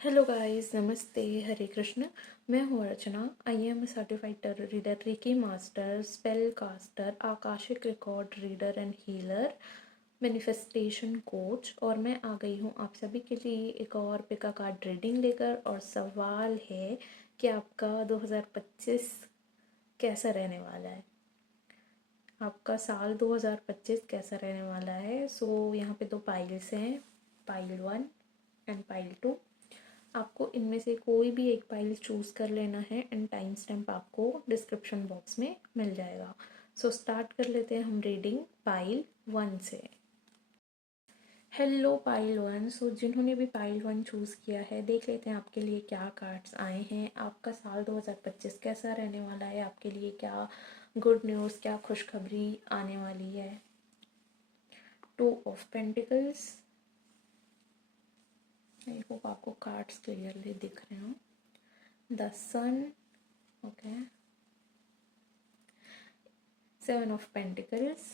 Hello guys, नमस्ते, हरे कृष्ण। मैं हूँ Archana. I am certified tarot reader, reiki master, spell caster, akashic record reader and healer, manifestation coach. और मैं आ गई हूँ आप सभी के लिए एक और पिका कार्ड रीडिंग लेकर। और सवाल है कि आपका 2025 कैसा रहने वाला है। आपका साल 2025 कैसा रहने वाला है। यहाँ पे दो पाइल्स हैं, पाइल 1 एंड पाइल 2। आपको इनमें से कोई भी एक पाइल चूज़ कर लेना है एंड टाइम स्टैम्प आपको डिस्क्रिप्शन बॉक्स में मिल जाएगा। स्टार्ट कर लेते हैं हम रीडिंग पाइल 1 से। Hello pile 1। जिन्होंने भी पाइल 1 चूज़ किया है, देख लेते हैं आपके लिए क्या कार्ड्स आए हैं। आपका साल 2025 कैसा रहने वाला है, आपके लिए क्या गुड न्यूज़, क्या खुशखबरी आने वाली है। 2 ऑफ पेंटिकल्स। आई होप आपको कार्ड्स क्लियरली दिख रहे हो। The sun, okay. 7 of Pentacles,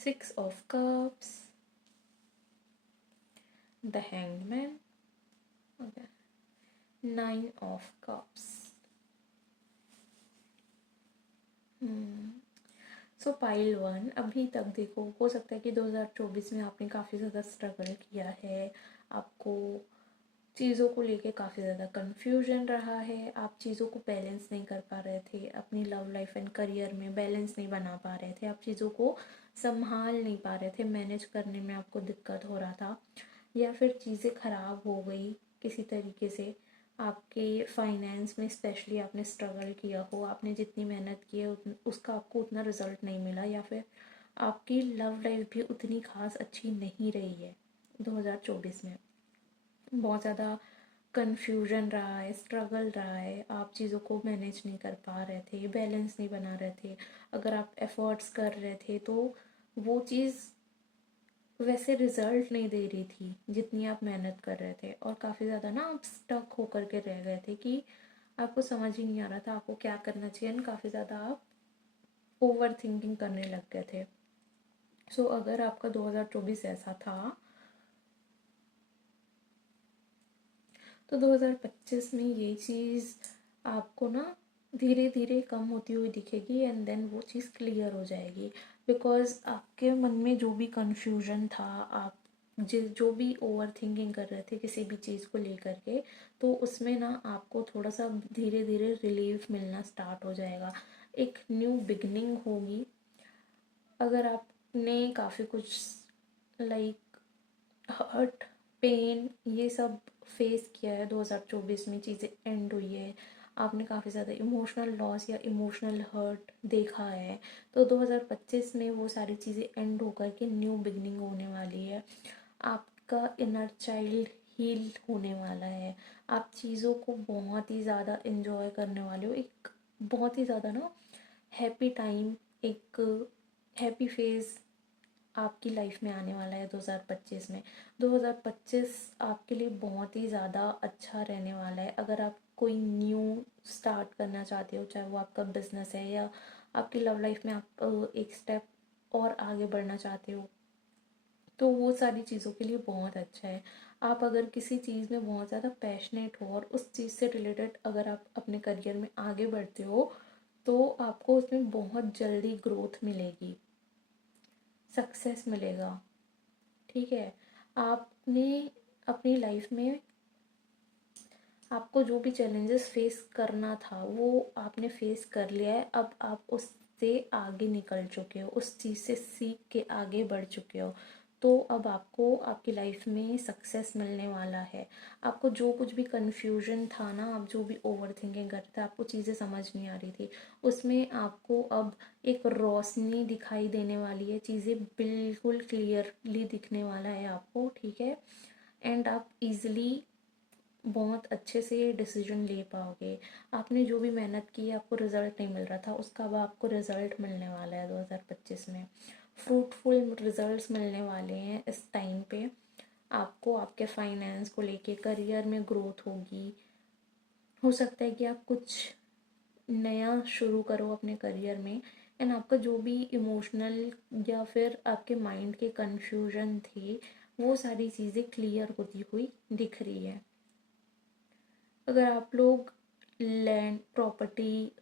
6 of Cups, the Hanged Man, okay, 9 of Cups. Pile 1, अभी तक देखो, हो सकता है कि 2024 में आपने काफ़ी ज़्यादा स्ट्रगल किया है। आपको चीज़ों को लेके काफ़ी ज़्यादा कन्फ्यूजन रहा है। आप चीज़ों को बैलेंस नहीं कर पा रहे थे, अपनी लव लाइफ एंड करियर में बैलेंस नहीं बना पा रहे थे। आप चीज़ों को संभाल नहीं पा रहे थे, मैनेज करने में आपको दिक्कत हो रहा था, या फिर चीज़ें ख़राब हो गई किसी तरीके से। आपके फाइनेंस में स्पेशली आपने स्ट्रगल किया हो, आपने जितनी मेहनत की है उसका आपको उतना रिजल्ट नहीं मिला, या फिर आपकी लव लाइफ भी उतनी खास अच्छी नहीं रही है 2024 में। बहुत ज़्यादा कन्फ्यूजन रहा है, स्ट्रगल रहा है, आप चीज़ों को मैनेज नहीं कर पा रहे थे, बैलेंस नहीं बना रहे थे। अगर आप एफर्ट्स कर रहे थे तो वो चीज़ वैसे रिजल्ट नहीं दे रही थी जितनी आप मेहनत कर रहे थे। और काफ़ी ज़्यादा ना आप स्टक होकर के रह गए थे कि आपको समझ ही नहीं आ रहा था आपको क्या करना चाहिए, एंड काफ़ी ज़्यादा आप ओवर थिंकिंग करने लग गए थे। अगर आपका 2024 ऐसा था तो 2025 में ये चीज़ आपको ना धीरे धीरे कम होती हुई दिखेगी, एंड देन वो चीज़ क्लियर हो जाएगी। बिकॉज आपके मन में जो भी कन्फ्यूजन था, आप जो भी ओवर थिंकिंग कर रहे थे किसी भी चीज़ को लेकर के, तो उसमें ना आपको थोड़ा सा धीरे धीरे रिलीफ मिलना स्टार्ट हो जाएगा। एक न्यू बिगनिंग होगी। अगर आपने काफ़ी कुछ लाइक हर्ट, पेन, ये सब फेस किया है 2024 में, चीज़ें एंड हुई है, आपने काफ़ी ज़्यादा इमोशनल लॉस या इमोशनल हर्ट देखा है, तो 2025 में वो सारी चीज़ें एंड होकर के न्यू बिगनिंग होने वाली है। आपका इनर चाइल्ड हील होने वाला है। आप चीज़ों को बहुत ही ज़्यादा इन्जॉय करने वाले हो। एक बहुत ही ज़्यादा ना हैप्पी टाइम, एक हैप्पी फेज़ आपकी लाइफ में आने वाला है 2025 में। 2025 आपके लिए बहुत ही ज़्यादा अच्छा रहने वाला है। अगर आप कोई न्यू स्टार्ट करना चाहते हो, चाहे वो आपका बिजनेस है या आपकी लव लाइफ में आप एक स्टेप और आगे बढ़ना चाहते हो, तो वो सारी चीज़ों के लिए बहुत अच्छा है। आप अगर किसी चीज़ में बहुत ज़्यादा पैशनेट हो और उस चीज़ से रिलेटेड अगर आप अपने करियर में आगे बढ़ते हो, तो आपको उसमें बहुत जल्दी ग्रोथ मिलेगी, सक्सेस मिलेगा। ठीक है, आपने अपनी लाइफ में आपको जो भी चैलेंजेस फेस करना था वो आपने फेस कर लिया है। अब आप उससे आगे निकल चुके हो, उस चीज़ से सीख के आगे बढ़ चुके हो, तो अब आपको आपकी लाइफ में सक्सेस मिलने वाला है। आपको जो कुछ भी कन्फ्यूजन था ना, आप जो भी ओवर थिंकिंग करते थे, आपको चीज़ें समझ नहीं आ रही थी, उसमें आपको अब एक रोशनी दिखाई देने वाली है, चीज़ें बिल्कुल क्लियरली दिखने वाला है आपको। ठीक है, एंड आप इजीली बहुत अच्छे से डिसीजन ले पाओगे। आपने जो भी मेहनत की, आपको रिज़ल्ट नहीं मिल रहा था, उसका अब आपको रिज़ल्ट मिलने वाला है 2025 में। फ्रूटफुल रिज़ल्ट्स मिलने वाले हैं इस टाइम पे। आपको आपके फाइनेंस को लेके, करियर में ग्रोथ होगी। हो सकता है कि आप कुछ नया शुरू करो अपने करियर में, एंड आपका जो भी इमोशनल या फिर आपके माइंड के कन्फ्यूजन थे वो सारी चीज़ें क्लियर होती हुई दिख रही है। अगर आप लोग लैंड प्रॉपर्टी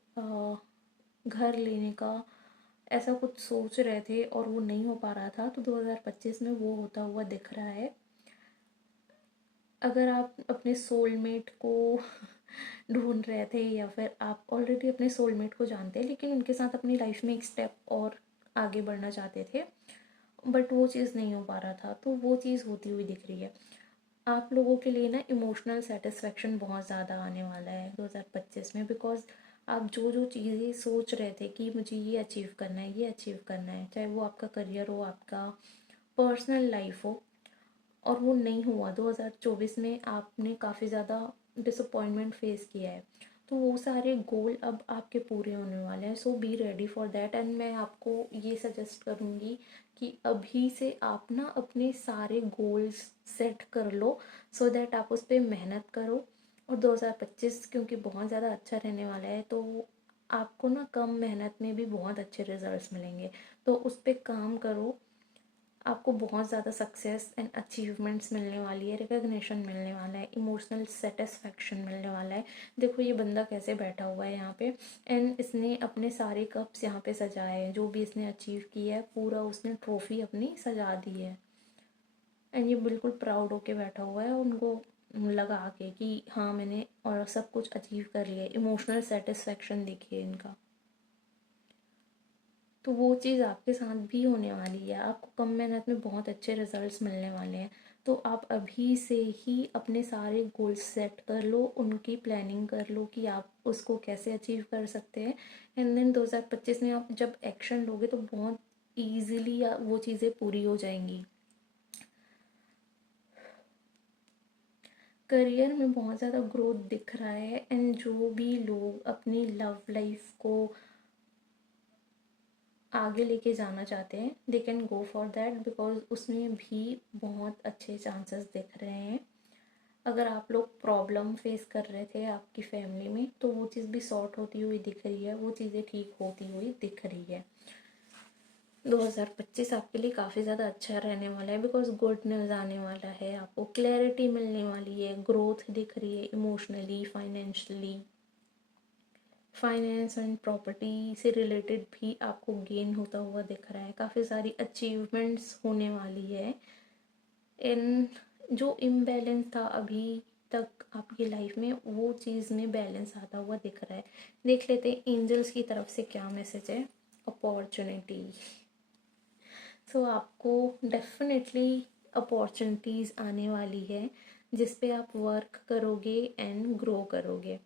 घर लेने का ऐसा कुछ सोच रहे थे और वो नहीं हो पा रहा था तो 2025 में वो होता हुआ दिख रहा है। अगर आप अपने सोलमेट को ढूंढ रहे थे या फिर आप ऑलरेडी अपने सोलमेट को जानते हैं लेकिन उनके साथ अपनी लाइफ में एक स्टेप और आगे बढ़ना चाहते थे बट वो चीज़ नहीं हो पा रहा था, तो वो चीज़ होती हुई दिख रही है। आप लोगों के लिए ना इमोशनल सेटिस्फेक्शन बहुत ज़्यादा आने वाला है 2025 में, बिकॉज आप जो जो चीज़ें सोच रहे थे कि मुझे ये अचीव करना है, ये अचीव करना है, चाहे वो आपका करियर हो, आपका पर्सनल लाइफ हो, और वो नहीं हुआ 2024 में, आपने काफ़ी ज़्यादा डिसअपॉइंटमेंट फेस किया है, तो वो सारे गोल अब आपके पूरे होने वाले हैं। So be ready for that. And मैं आपको ये सजेस्ट करूँगी कि अभी से आप ना अपने सारे गोल्स सेट कर लो सो दैट आप उस पर मेहनत करो। और 2025 क्योंकि बहुत ज़्यादा अच्छा रहने वाला है तो आपको ना कम मेहनत में भी बहुत अच्छे रिजल्ट्स मिलेंगे, तो उस पर काम करो। आपको बहुत ज़्यादा सक्सेस एंड अचीवमेंट्स मिलने वाली है, रिकग्निशन मिलने वाला है, इमोशनल सेटिस्फैक्शन मिलने वाला है। देखो ये बंदा कैसे बैठा हुआ है यहाँ पे, एंड इसने अपने सारे कप्स यहाँ पे सजाए हैं, जो भी इसने अचीव किया है पूरा उसने ट्रॉफी अपनी सजा दी है। एंड ये बिल्कुल प्राउड होके बैठा हुआ है, उनको लगा के कि हाँ मैंने और सब कुछ अचीव कर लिया। इमोशनल सेटिस्फैक्शन देखिए इनका। तो वो चीज़ आपके साथ भी होने वाली है, आपको कम मेहनत में बहुत अच्छे रिजल्ट्स मिलने वाले हैं। तो आप अभी से ही अपने सारे गोल्स सेट कर लो, उनकी प्लानिंग कर लो कि आप उसको कैसे अचीव कर सकते हैं। एंड देन 2025 में आप जब एक्शन लोगे तो बहुत ईजिली वो चीज़ें पूरी हो जाएंगी। करियर में बहुत ज़्यादा ग्रोथ दिख रहा है, एंड जो भी लोग अपनी लव लाइफ को आगे लेके जाना चाहते हैं they can go for that, because उसमें भी बहुत अच्छे चांसेस दिख रहे हैं। अगर आप लोग प्रॉब्लम फेस कर रहे थे आपकी फैमिली में तो वो चीज़ भी सॉर्ट होती हुई दिख रही है, वो चीज़ें ठीक होती हुई दिख रही है। 2025 आपके लिए काफ़ी ज़्यादा अच्छा रहने वाला है, बिकॉज गुड न्यूज़ आने वाला है, आपको क्लैरिटी मिलने वाली है, ग्रोथ दिख रही है emotionally, financially, finance and property से रिलेटेड भी आपको गेन होता हुआ दिख रहा है, काफ़ी सारी अचीवमेंट्स होने वाली है। इन जो इम्बैलेंस था अभी तक आपकी लाइफ में वो चीज़ में बैलेंस आता हुआ दिख रहा है। देख लेते हैं एंजल्स की तरफ से क्या मैसेज है। अपॉर्चुनिटी। सो आपको डेफिनेटली अपॉर्चुनिटीज़ आने वाली है जिस पे आप वर्क करोगे एंड ग्रो करोगे।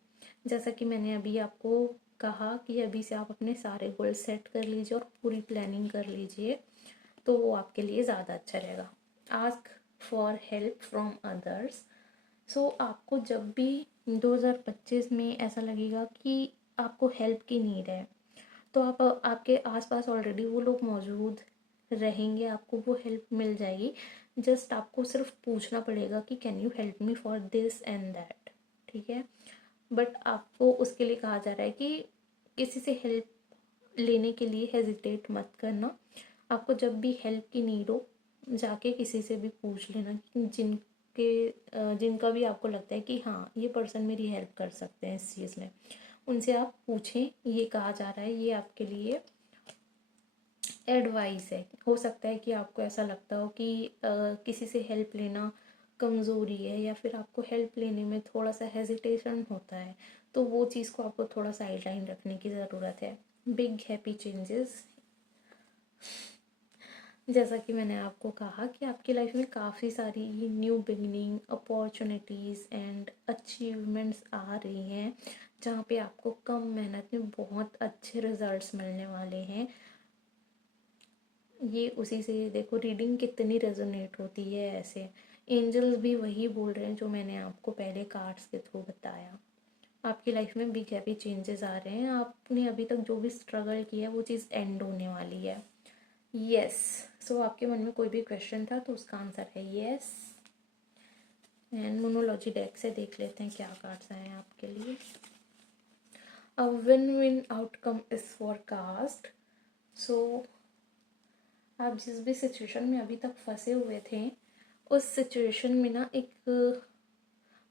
जैसा कि मैंने अभी आपको कहा कि अभी से आप अपने सारे गोल सेट कर लीजिए और पूरी प्लानिंग कर लीजिए, तो वो आपके लिए ज़्यादा अच्छा रहेगा। Ask for help from others. So आपको जब भी 2025 में ऐसा लगेगा कि आपको हेल्प की नीड है तो आप आपके आसपास ऑलरेडी वो लोग मौजूद रहेंगे, आपको वो हेल्प मिल जाएगी। जस्ट आपको सिर्फ पूछना पड़ेगा कि can you help me for this and that, ठीक है। बट आपको उसके लिए कहा जा रहा है कि किसी से हेल्प लेने के लिए हेजिटेट मत करना। आपको जब भी हेल्प की नीड हो जाके किसी से भी पूछ लेना, जिनका भी आपको लगता है कि हाँ ये पर्सन मेरी हेल्प कर सकते हैं इस चीज़ में, उनसे आप पूछें। ये कहा जा रहा है, ये आपके लिए एडवाइस है। हो सकता है कि आपको ऐसा लगता हो कि किसी से हेल्प लेना कमज़ोरी है या फिर आपको हेल्प लेने में थोड़ा सा हेजिटेशन होता है, तो वो चीज़ को आपको थोड़ा साइडलाइन रखने की ज़रूरत है। बिग हैप्पी चेंजेस, जैसा कि मैंने आपको कहा कि आपकी लाइफ में काफ़ी सारी new beginning, opportunities and achievements आ रही हैं जहाँ पे आपको कम मेहनत में बहुत अच्छे रिजल्ट्स मिलने वाले हैं। ये उसी से देखो रीडिंग कितनी रेजोनेट होती है। ऐसे एंजल्स भी वही बोल रहे हैं जो मैंने आपको पहले कार्ड्स के थ्रू बताया। आपकी लाइफ में बिग हैप्पी चेंजेस आ रहे हैं, आपने अभी तक जो भी स्ट्रगल किया है वो चीज़ एंड होने वाली है। यस। सो आपके मन में कोई भी क्वेश्चन था तो उसका आंसर है यस। एंड मोनोलॉजी डेक से देख लेते हैं क्या कार्ड्स आए हैं आपके लिए। A win win outcome is forecast. So आप जिस भी सिचुएशन में अभी तक फंसे हुए थे, उस सिचुएशन में ना एक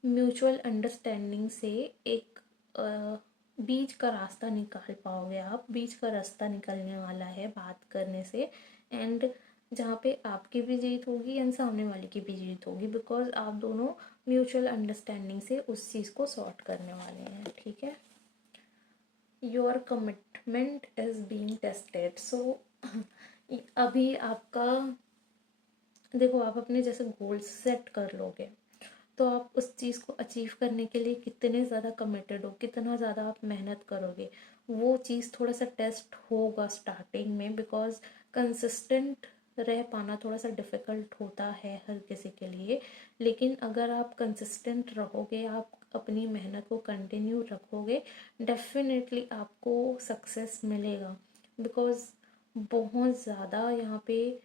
म्यूचुअल अंडरस्टैंडिंग से एक बीच का रास्ता निकाल पाओगे आप। बीच का रास्ता निकलने वाला है बात करने से, एंड जहाँ पे आपकी भी जीत होगी एंड सामने वाले की भी जीत होगी, बिकॉज आप दोनों म्यूचुअल अंडरस्टैंडिंग से उस चीज़ को सॉर्ट करने वाले हैं, ठीक है। Your commitment is being tested. So अभी आपका देखो, आप अपने जैसे गोल्स सेट कर लोगे तो आप उस चीज़ को अचीव करने के लिए कितने ज़्यादा कमिटेड हो, कितना ज़्यादा आप मेहनत करोगे, वो चीज़ थोड़ा सा टेस्ट होगा स्टार्टिंग में, बिकॉज कंसिस्टेंट रह पाना थोड़ा सा डिफ़िकल्ट होता है हर किसी के लिए। लेकिन अगर आप कंसिस्टेंट रहोगे, आप अपनी मेहनत को कंटिन्यू रखोगे, डेफिनेटली आपको सक्सेस मिलेगा। बिकॉज बहुत ज़्यादा यहाँ पे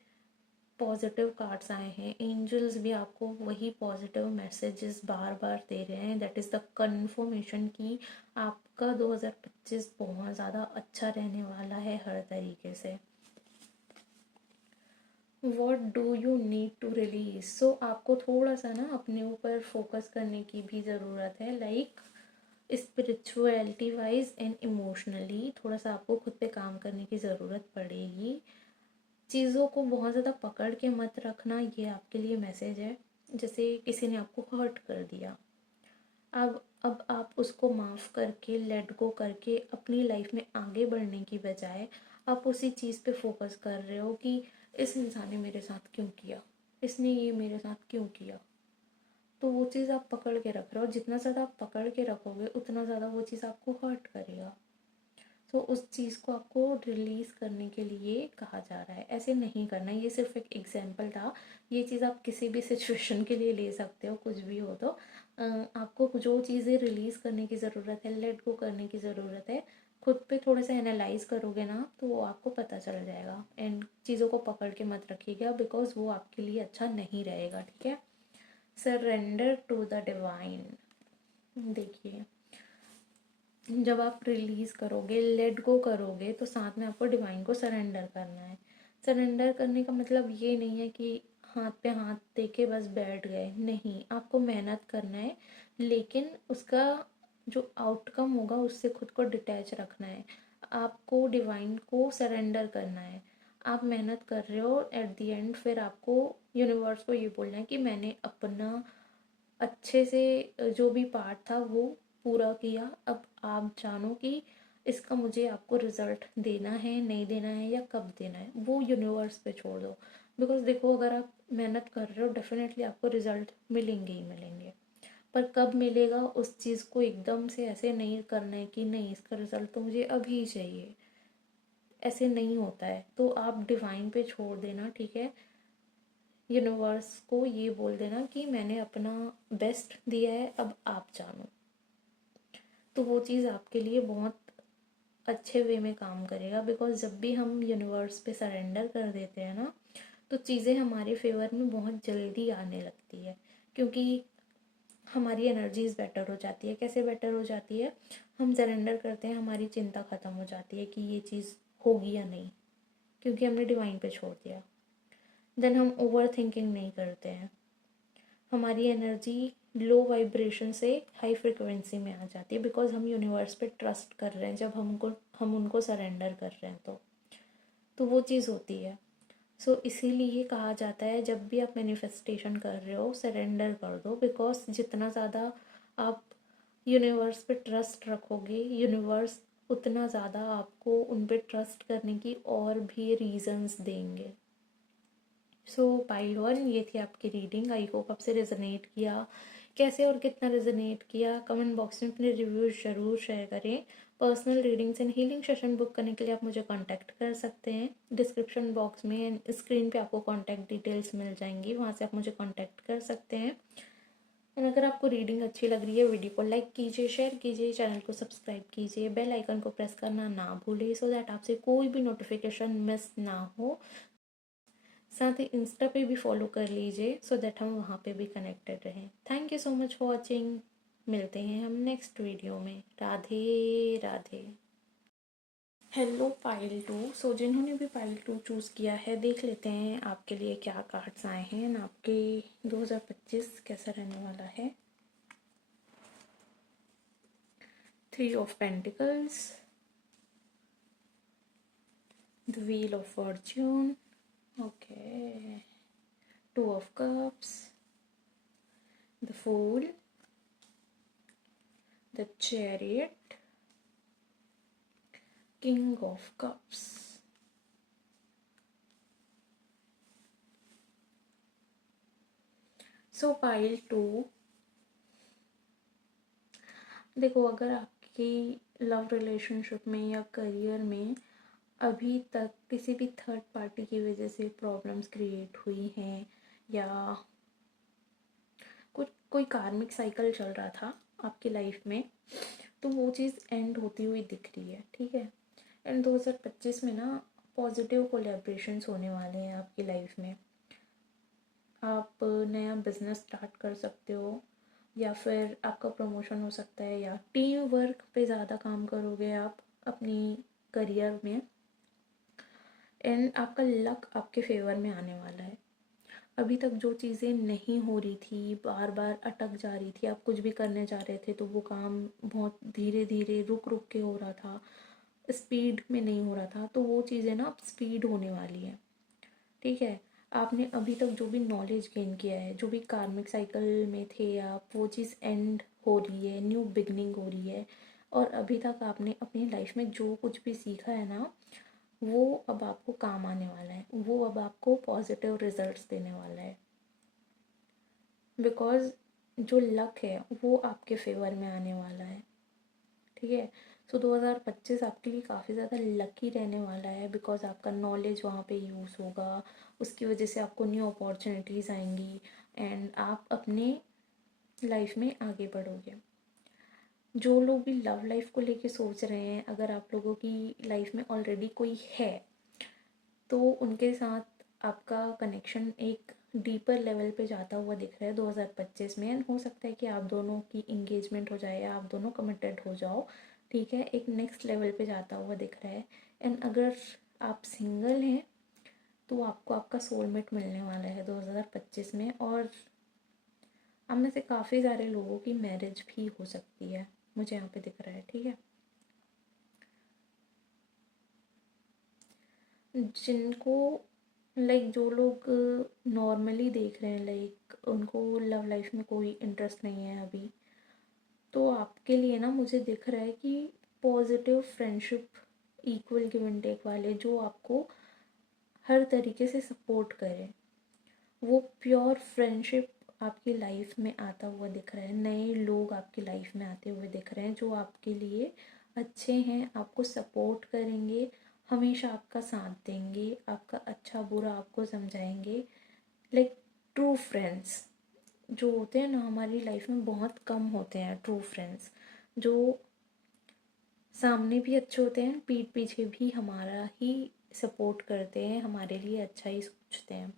पॉजिटिव कार्ड्स आए हैं, एंजल्स भी आपको वही पॉजिटिव मैसेजेस बार बार दे रहे हैं। दैट इज़ द कन्फर्मेशन कि आपका 2025 बहुत ज़्यादा अच्छा रहने वाला है हर तरीके से। What do you need to release. So आपको थोड़ा सा ना अपने ऊपर फोकस करने की भी ज़रूरत है, like spirituality wise and emotionally थोड़ा सा आपको खुद पे काम करने की ज़रूरत पड़ेगी। चीज़ों को बहुत ज़्यादा पकड़ के मत रखना, ये आपके लिए मैसेज है। जैसे किसी ने आपको हर्ट कर दिया, अब आप उसको माफ़ करके लेट गो करके अपनी लाइफ में आगे बढ़ने की बजाय आप उसी चीज़ पे फोकस कर रहे हो कि इस इंसान ने मेरे साथ क्यों किया, इसने ये मेरे साथ क्यों किया। तो वो चीज़ आप पकड़ के रख रहे हो, जितना ज़्यादा आप पकड़ के रखोगे उतना ज़्यादा वो चीज़ आपको हर्ट करेगा। तो उस चीज़ को आपको रिलीज़ करने के लिए कहा जा रहा है, ऐसे नहीं करना। ये सिर्फ एक एग्जांपल था, ये चीज़ आप किसी भी सिचुएशन के लिए ले सकते हो, कुछ भी हो तो आपको जो चीज़ें रिलीज़ करने की ज़रूरत है, लेट गो करने की ज़रूरत है, खुद पे थोड़ा सा एनालाइज करोगे ना तो वो आपको पता चल जाएगा। एंड चीज़ों को पकड़ के मत रखिएगा, बिकॉज वो आपके लिए अच्छा नहीं रहेगा, ठीक है। Surrender to the divine. देखिए, जब आप रिलीज़ करोगे, लेट गो करोगे, तो साथ में आपको डिवाइन को सरेंडर करना है। सरेंडर करने का मतलब ये नहीं है कि हाथ पे हाथ दे के बस बैठ गए, नहीं, आपको मेहनत करना है, लेकिन उसका जो आउटकम होगा उससे खुद को डिटैच रखना है। आपको डिवाइन को सरेंडर करना है। आप मेहनत कर रहे हो, एट द एंड फिर आपको यूनिवर्स को ये बोलना है कि मैंने अपना अच्छे से जो भी पार्ट था वो पूरा किया, अब आप जानो कि इसका मुझे आपको रिज़ल्ट देना है, नहीं देना है, या कब देना है, वो यूनिवर्स पे छोड़ दो। बिकॉज देखो, अगर आप मेहनत कर रहे हो डेफिनेटली आपको रिज़ल्ट मिलेंगे ही मिलेंगे, पर कब मिलेगा उस चीज़ को एकदम से ऐसे नहीं करना है कि नहीं इसका रिज़ल्ट तो मुझे अभी चाहिए, ऐसे नहीं होता है। तो आप डिवाइन पे छोड़ देना, ठीक है। यूनिवर्स को ये बोल देना कि मैंने अपना बेस्ट दिया है, अब आप जानो। तो वो चीज़ आपके लिए बहुत अच्छे वे में काम करेगा, बिकॉज जब भी हम यूनिवर्स पे सरेंडर कर देते हैं ना तो चीज़ें हमारे फेवर में बहुत जल्दी आने लगती है, क्योंकि हमारी एनर्जीज बेटर हो जाती है। कैसे बेटर हो जाती है, हम सरेंडर करते हैं, हमारी चिंता ख़त्म हो जाती है कि ये चीज़ होगी या नहीं, क्योंकि हमने डिवाइन पे छोड़ दिया। देन हम ओवर थिंकिंग नहीं करते हैं, हमारी एनर्जी लो वाइब्रेशन से हाई फ्रिक्वेंसी में आ जाती है, बिकॉज हम यूनिवर्स पे ट्रस्ट कर रहे हैं। जब हम उनको सरेंडर कर रहे हैं तो वो चीज़ होती है। सो इसीलिए कहा जाता है जब भी आप मैनिफेस्टेशन कर रहे हो सरेंडर कर दो, बिकॉज जितना ज़्यादा आप यूनिवर्स पे ट्रस्ट रखोगे, यूनिवर्स उतना ज़्यादा आपको उन पे ट्रस्ट करने की और भी रीजंस देंगे। सो पाइल 1, ये थी आपकी रीडिंग। आई होप आपसे रेजोनेट किया। कैसे और कितना रेजोनेट किया कमेंट बॉक्स में अपने रिव्यूज ज़रूर शेयर करें। Personal readings and healing session book करने के लिए आप मुझे कांटेक्ट कर सकते हैं। डिस्क्रिप्शन बॉक्स में स्क्रीन पे आपको कांटेक्ट डिटेल्स मिल जाएंगी, वहाँ से आप मुझे कांटेक्ट कर सकते हैं। और अगर आपको रीडिंग अच्छी लग रही है, वीडियो को लाइक कीजिए, शेयर कीजिए, चैनल को सब्सक्राइब कीजिए, बेल आइकन को प्रेस करना ना भूलिए, सो दैट आपसे कोई भी नोटिफिकेशन मिस ना हो। साथ ही इंस्टा पे भी फॉलो कर लीजिए, सो दैट हम वहाँ पे भी कनेक्टेड रहें। Thank you so much for watching. मिलते हैं हम नेक्स्ट वीडियो में। Radhe Radhe. Hello pile two. So जिन्होंने भी पाइल टू चूज़ किया है, देख लेते हैं आपके लिए क्या कार्ड्स आए हैं and आपके 2025 कैसा रहने वाला है। 3 of pentacles, the wheel of fortune, okay, 2 of cups, the fool, the chariot, king of cups. So pile two, देखो, अगर आपकी लव रिलेशनशिप में या करियर में अभी तक किसी भी थर्ड पार्टी की वजह से प्रॉब्लम्स क्रिएट हुई हैं या कुछ कोई कार्मिक साइकिल चल रहा था आपकी लाइफ में, तो वो चीज़ एंड होती हुई दिख रही है, ठीक है। एंड 2025 में ना पॉजिटिव कोलैबोरेशंस होने वाले हैं आपकी लाइफ में। आप नया बिजनेस स्टार्ट कर सकते हो, या फिर आपका प्रमोशन हो सकता है, या टीम वर्क पे ज़्यादा काम करोगे आप अपनी करियर में। एंड आपका लक आपके फेवर में आने वाला है। अभी तक जो चीज़ें नहीं हो रही थी, बार बार अटक जा रही थी, आप कुछ भी करने जा रहे थे तो वो काम बहुत धीरे धीरे रुक रुक के हो रहा था, स्पीड में नहीं हो रहा था, तो वो चीज़ें ना अब स्पीड होने वाली है, ठीक है। आपने अभी तक जो भी नॉलेज गेन किया है, जो भी कार्मिक साइकिल में थे आप, वो चीज़ एंड हो रही है, न्यू बिगनिंग हो रही है। और अभी तक आपने अपनी लाइफ में जो कुछ भी सीखा है ना, वो अब आपको काम आने वाला है, वो अब आपको पॉजिटिव रिजल्ट्स देने वाला है। बिकॉज जो लक है वो आपके फेवर में आने वाला है, ठीक है। सो 2025 आपके लिए काफ़ी ज़्यादा लकी रहने वाला है, बिकॉज आपका नॉलेज वहाँ पे यूज़ होगा, उसकी वजह से आपको न्यू अपॉर्चुनिटीज़ आएंगी एंड आप अपने लाइफ में आगे बढ़ोगे। जो लोग भी लव लाइफ को लेके सोच रहे हैं, अगर आप लोगों की लाइफ में ऑलरेडी कोई है तो उनके साथ आपका कनेक्शन एक डीपर लेवल पे जाता हुआ दिख रहा है 2025 में। एंड हो सकता है कि आप दोनों की इंगेजमेंट हो जाए या आप दोनों कमिटेड हो जाओ, ठीक है, एक नेक्स्ट लेवल पे जाता हुआ दिख रहा है। एंड अगर आप सिंगल हैं तो आपको आपका सोलमेट मिलने वाला है 2025 में, और आप में से काफ़ी सारे लोगों की मैरिज भी हो सकती है, मुझे यहाँ पे दिख रहा है, ठीक है। जिनको लाइक जो लोग नॉर्मली देख रहे हैं, लाइक उनको लव लाइफ में कोई इंटरेस्ट नहीं है अभी, तो आपके लिए ना मुझे दिख रहा है कि positive friendship, equal give and take वाले, जो आपको हर तरीके से सपोर्ट करें, वो प्योर फ्रेंडशिप आपकी लाइफ में आता हुआ दिख रहा है। नए लोग आपकी लाइफ में आते हुए दिख रहे हैं जो आपके लिए अच्छे हैं, आपको सपोर्ट करेंगे, हमेशा आपका साथ देंगे, आपका अच्छा बुरा आपको समझाएंगे। लाइक ट्रू फ्रेंड्स जो होते हैं ना हमारी लाइफ में, बहुत कम होते हैं ट्रू फ्रेंड्स जो सामने भी अच्छे होते हैं, पीठ पीछे भी हमारा ही सपोर्ट करते हैं, हमारे लिए अच्छा ही सोचते हैं।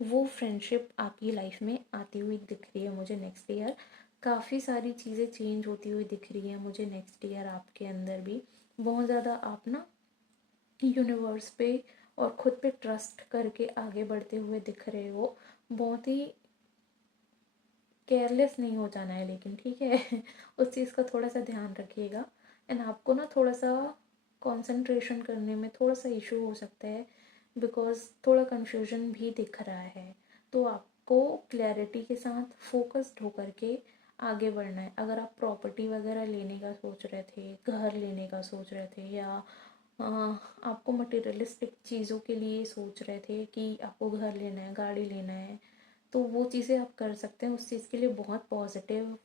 वो फ्रेंडशिप आपकी लाइफ में आती हुई दिख रही है मुझे नेक्स्ट ईयर। काफ़ी सारी चीज़ें चेंज होती हुई दिख रही हैं मुझे नेक्स्ट ईयर आपके अंदर भी। बहुत ज़्यादा आप ना यूनिवर्स पे और ख़ुद पे ट्रस्ट करके आगे बढ़ते हुए दिख रहे हो। बहुत ही केयरलेस नहीं हो जाना है लेकिन, ठीक है। उस चीज़ का थोड़ा सा ध्यान रखिएगा। एंड आपको ना थोड़ा सा कंसंट्रेशन करने में थोड़ा सा इशू हो सकता है, बिकॉज़ थोड़ा कन्फ्यूजन भी दिख रहा है। तो आपको क्लैरिटी के साथ फोकस्ड होकर के आगे बढ़ना है। अगर आप प्रॉपर्टी वगैरह लेने का सोच रहे थे, घर लेने का सोच रहे थे, या आपको मटेरियलिस्टिक चीज़ों के लिए सोच रहे थे कि आपको घर लेना है, गाड़ी लेना है, तो वो चीज़ें आप कर सकते हैं। उस चीज़ के लिए बहुत पॉजिटिव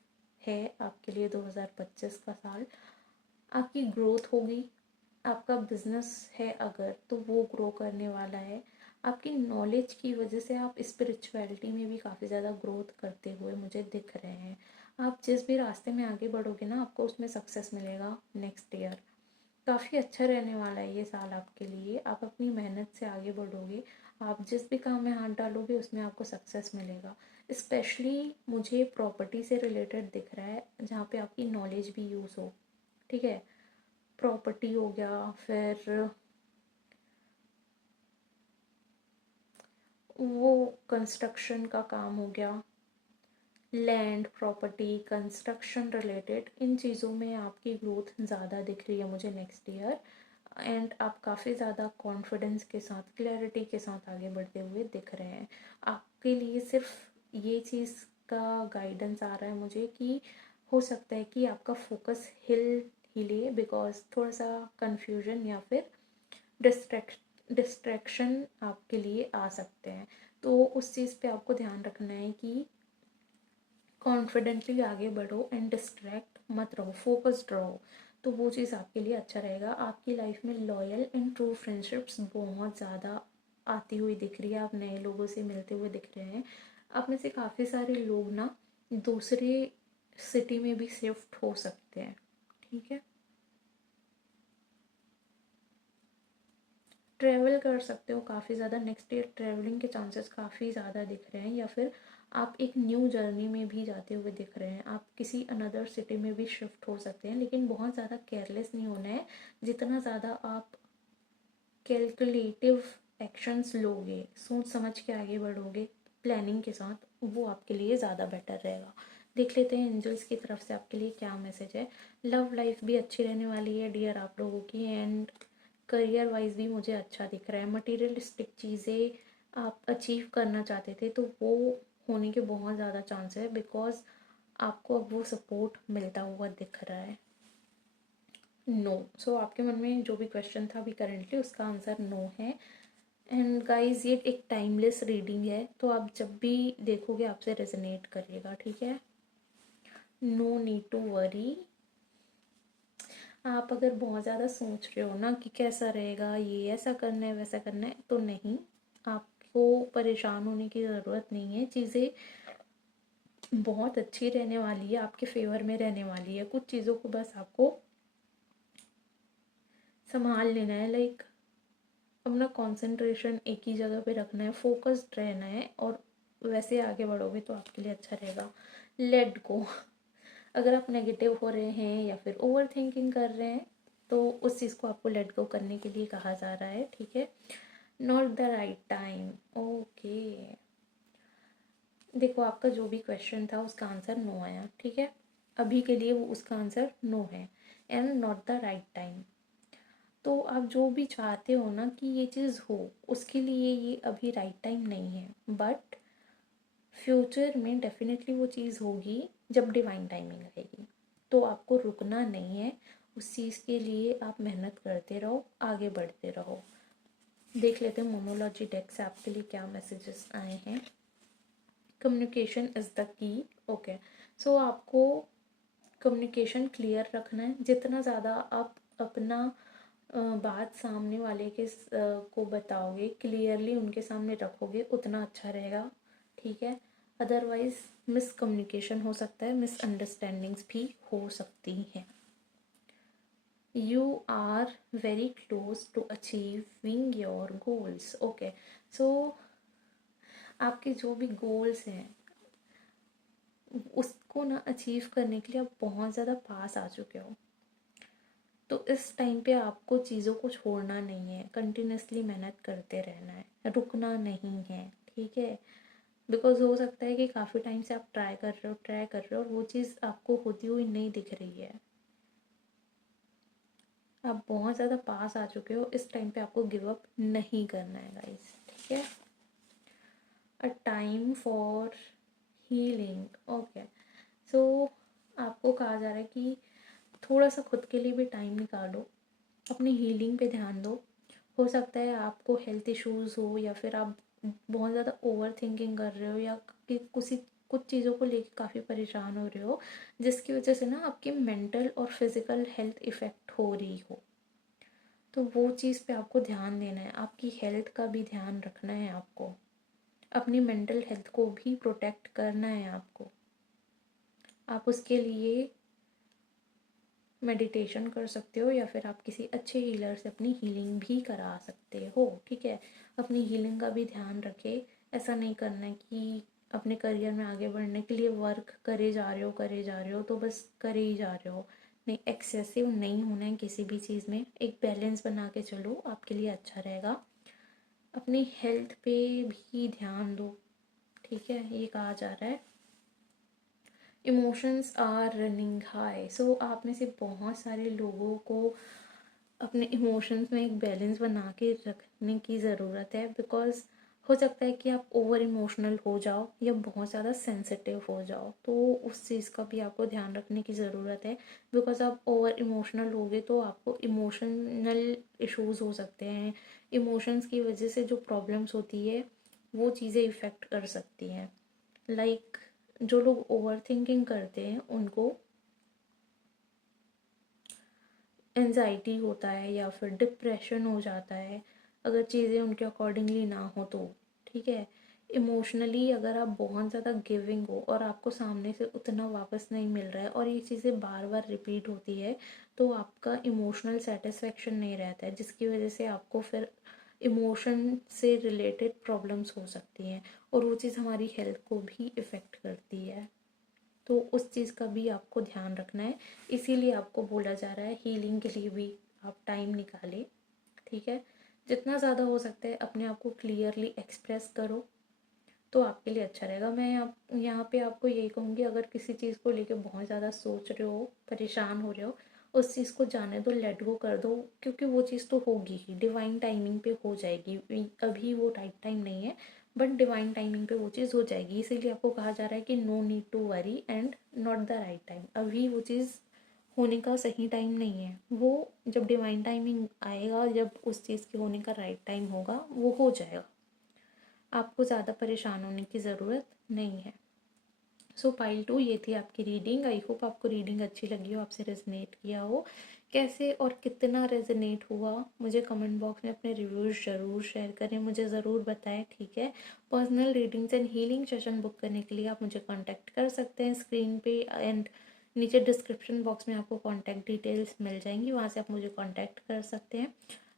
है आपके लिए 2025 का साल। आपकी ग्रोथ होगी, आपका बिजनेस है अगर, तो वो ग्रो करने वाला है। आपकी नॉलेज की वजह से आप स्पिरिचुअलिटी में भी काफ़ी ज़्यादा ग्रोथ करते हुए मुझे दिख रहे हैं। आप जिस भी रास्ते में आगे बढ़ोगे ना, आपको उसमें सक्सेस मिलेगा नेक्स्ट ईयर। काफ़ी अच्छा रहने वाला है ये साल आपके लिए। आप अपनी मेहनत से आगे बढ़ोगे, आप जिस भी काम में हाथ डालोगे उसमें आपको सक्सेस मिलेगा। स्पेशली मुझे प्रॉपर्टी से रिलेटेड दिख रहा है, जहाँ पे आपकी नॉलेज भी यूज़ हो, ठीक है। प्रॉपर्टी हो गया, फिर वो कंस्ट्रक्शन का काम हो गया, लैंड प्रॉपर्टी कंस्ट्रक्शन रिलेटेड, इन चीज़ों में आपकी ग्रोथ ज़्यादा दिख रही है मुझे नेक्स्ट ईयर। एंड आप काफ़ी ज़्यादा कॉन्फिडेंस के साथ, क्लैरिटी के साथ आगे बढ़ते हुए दिख रहे हैं। आपके लिए सिर्फ ये चीज़ का गाइडेंस आ रहा है मुझे कि हो सकता है कि आपका फोकस हिले बिकॉज थोड़ा सा कंफ्यूजन या फिर डिस्ट्रैक्शन आपके लिए आ सकते हैं। तो उस चीज़ पे आपको ध्यान रखना है कि कॉन्फिडेंटली आगे बढ़ो एंड डिस्ट्रैक्ट मत रहो, फोकस्ड रहो। तो वो चीज़ आपके लिए अच्छा रहेगा। आपकी लाइफ में लॉयल एंड ट्रू फ्रेंडशिप्स बहुत ज़्यादा आती हुई दिख रही है, आप नए लोगों से मिलते हुए दिख रहे हैं। आप में से काफ़ी सारे लोग ना दूसरे सिटी में भी शिफ्ट हो सकते हैं, ठीक है। ट्रैवल कर सकते हो काफ़ी ज़्यादा, नेक्स्ट ईयर ट्रैवलिंग के चांसेस काफ़ी ज़्यादा दिख रहे हैं, या फिर आप एक न्यू जर्नी में भी जाते हुए दिख रहे हैं। आप किसी अनदर सिटी में भी शिफ्ट हो सकते हैं, लेकिन बहुत ज़्यादा केयरलेस नहीं होना है। जितना ज़्यादा आप कैलकुलेटिव एक्शंस लोगे, सोच समझ के आगे बढ़ोगे प्लानिंग के साथ, वो आपके लिए ज़्यादा बेटर रहेगा। देख लेते हैं एंजल्स की तरफ से आपके लिए क्या मैसेज है। लव लाइफ भी अच्छी रहने वाली है डियर आप लोगों की, एंड करियर वाइज भी मुझे अच्छा दिख रहा है। मटीरियलिस्टिक चीज़ें आप अचीव करना चाहते थे तो वो होने के बहुत ज़्यादा चांस है, बिकॉज आपको अब वो सपोर्ट मिलता हुआ दिख रहा है। नो, सो आपके मन में जो भी क्वेश्चन था अभी करेंटली, उसका आंसर नो है। एंड गाइज ये एक टाइमलेस रीडिंग है, तो आप जब भी देखोगे आपसे रेजोनेट करिएगा, ठीक है। No need to worry. आप अगर बहुत ज़्यादा सोच रहे हो ना कि कैसा रहेगा, ये ऐसा करना है वैसा करना है, तो नहीं, आपको परेशान होने की ज़रूरत नहीं है। चीज़ें बहुत अच्छी रहने वाली है, आपके फेवर में रहने वाली है। कुछ चीज़ों को बस आपको संभाल लेना है, लाइक अपना कंसंट्रेशन एक ही जगह पे रखना है, फोकस्ड रहना है, और वैसे आगे बढ़ोगे तो आपके लिए अच्छा रहेगा। Let go. अगर आप नेगेटिव हो रहे हैं या फिर ओवर थिंकिंग कर रहे हैं, तो उस चीज़ को आपको लेट गो करने के लिए कहा जा रहा है, ठीक है। Not the right time, okay. देखो आपका जो भी क्वेश्चन था उसका आंसर नो आया, ठीक है। अभी के लिए वो उसका आंसर नो है, and not the right time. तो आप जो भी चाहते हो ना कि ये चीज़ हो, उसके लिए ये अभी राइट टाइम नहीं है, बट फ्यूचर में डेफिनेटली वो चीज़ होगी जब डिवाइन टाइमिंग आएगी। तो आपको रुकना नहीं है, उस चीज़ के लिए आप मेहनत करते रहो, आगे बढ़ते रहो। देख लेते हैं मोनोलॉजी डेक से आपके लिए क्या मैसेजेस आए हैं। Communication is the key, okay. So आपको कम्युनिकेशन क्लियर रखना है। जितना ज़्यादा आप अपना बात सामने वाले के को बताओगे, क्लियरली उनके सामने रखोगे, उतना अच्छा रहेगा, ठीक है। अदरवाइज मिसकम्युनिकेशन हो सकता है, मिसअंडरस्टैंडिंग्स भी हो सकती हैं। You are very close to achieving your goals, okay. So आपके जो भी गोल्स हैं उसको ना अचीव करने के लिए आप बहुत ज़्यादा पास आ चुके हो। तो इस टाइम पे आपको चीज़ों को छोड़ना नहीं है, कंटिन्यूसली मेहनत करते रहना है, रुकना नहीं है, ठीक है। बिकॉज हो सकता है कि काफ़ी टाइम से आप ट्राई कर रहे हो और वो चीज़ आपको होती हुई नहीं दिख रही है। आप बहुत ज़्यादा पास आ चुके हो, इस टाइम पे आपको गिव अप नहीं करना है गाइस, ठीक है। A time for healing, okay. So आपको कहा जा रहा है कि थोड़ा सा खुद के लिए भी टाइम निकालो, अपनी हीलिंग पे ध्यान दो। हो सकता है आपको हेल्थ इश्यूज़ हो, या फिर आप बहुत ज़्यादा ओवर थिंकिंग कर रहे हो, या कि कुछ चीज़ों को लेकर काफ़ी परेशान हो रहे हो, जिसकी वजह से ना आपकी मेंटल और फिज़िकल हेल्थ इफ़ेक्ट हो रही हो। तो वो चीज़ पे आपको ध्यान देना है, आपकी हेल्थ का भी ध्यान रखना है आपको, अपनी मेंटल हेल्थ को भी प्रोटेक्ट करना है आपको। आप उसके लिए मेडिटेशन कर सकते हो, या फिर आप किसी अच्छे हीलर से अपनी हीलिंग भी करा सकते हो, ठीक है। अपनी हीलिंग का भी ध्यान रखें। ऐसा नहीं करना है कि अपने करियर में आगे बढ़ने के लिए वर्क करे जा रहे हो तो बस करे ही जा रहे हो। नहीं, एक्सेसिव नहीं होना है किसी भी चीज़ में, एक बैलेंस बना के चलो, आपके लिए अच्छा रहेगा। अपनी हेल्थ पे भी ध्यान दो, ठीक है। ये कहा जा रहा है इमोशंस आर रनिंग हाई। सो आप में से बहुत सारे लोगों को अपने इमोशंस में एक बैलेंस बना के रखने की ज़रूरत है, बिकॉज़ हो सकता है कि आप ओवर इमोशनल हो जाओ या बहुत ज़्यादा सेंसिटिव हो जाओ, तो उस चीज़ का भी आपको ध्यान रखने की ज़रूरत है। बिकॉज़ आप ओवर इमोशनल होगे तो आपको इमोशनल इश्यूज़ हो सकते हैं। इमोशंस की वजह से जो प्रॉब्लम्स होती है वो चीज़ें इफ़ेक्ट कर सकती हैं। लाइक जो लोग ओवर थिंकिंग करते हैं उनको एंजाइटी होता है या फिर डिप्रेशन हो जाता है, अगर चीज़ें उनके अकॉर्डिंगली ना हो तो, ठीक है। इमोशनली अगर आप बहुत ज़्यादा गिविंग हो और आपको सामने से उतना वापस नहीं मिल रहा है और ये चीज़ें बार बार रिपीट होती है, तो आपका इमोशनल सेटिस्फेक्शन नहीं रहता है, जिसकी वजह से आपको फिर इमोशन से रिलेटेड प्रॉब्लम्स हो सकती हैं और वो चीज़ हमारी हेल्थ को भी इफ़ेक्ट करती है। तो उस चीज़ का भी आपको ध्यान रखना है, इसीलिए आपको बोला जा रहा है हीलिंग के लिए भी आप टाइम निकालें, ठीक है। जितना ज़्यादा हो सकता है अपने आप को क्लियरली एक्सप्रेस करो, तो आपके लिए अच्छा रहेगा। मैं आप यहाँ पे आपको यही कहूँगी, अगर किसी चीज़ को लेके बहुत ज़्यादा सोच रहे हो, परेशान हो रहे हो, उस चीज़ को जाने दो, लेट गो कर दो, क्योंकि वो चीज़ तो होगी ही, डिवाइन टाइमिंग पे हो जाएगी। अभी वो राइट टाइम नहीं है, बट डिवाइन टाइमिंग पे वो चीज़ हो जाएगी। इसीलिए आपको कहा जा रहा है कि no need to worry and not the right time. अभी वो चीज़ होने का सही टाइम नहीं है, वो जब डिवाइन टाइमिंग आएगा, जब उस चीज़ के होने का राइट टाइम होगा, वो हो जाएगा। आपको ज़्यादा परेशान होने की ज़रूरत नहीं है। सो पाइल 2 ये थी आपकी रीडिंग। आई होप आपको रीडिंग अच्छी लगी हो, आपसे रेजनेट किया हो। कैसे और कितना रेजनेट हुआ मुझे कमेंट बॉक्स में अपने रिव्यूज़ ज़रूर शेयर करें, मुझे ज़रूर बताएं, ठीक है। Personal readings and healing session book करने के लिए आप मुझे कॉन्टैक्ट कर सकते हैं स्क्रीन पे एंड नीचे डिस्क्रिप्शन बॉक्स में आपको कॉन्टैक्ट डिटेल्स मिल जाएंगी, वहाँ से आप मुझे कॉन्टैक्ट कर सकते हैं।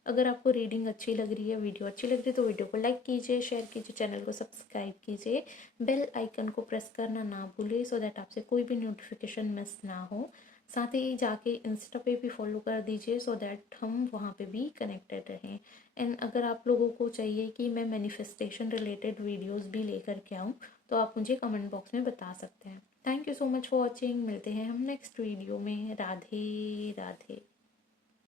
अगर आपको रीडिंग अच्छी लग रही है, वीडियो अच्छी लग रही है, तो वीडियो को लाइक कीजिए, शेयर कीजिए, चैनल को सब्सक्राइब कीजिए, बेल आइकन को प्रेस करना ना भूलिए, सो दैट आपसे कोई भी नोटिफिकेशन मिस ना हो। साथ ही जाके इंस्टा पे भी फॉलो कर दीजिए, सो दैट हम वहाँ पे भी कनेक्टेड रहें। एंड अगर आप लोगों को चाहिए कि मैं मैनिफेस्टेशन रिलेटेड वीडियोस भी लेकर के आऊँ, तो आप मुझे कमेंट बॉक्स में बता सकते हैं। Thank you so much for watching. मिलते हैं हम नेक्स्ट वीडियो में। राधे राधे।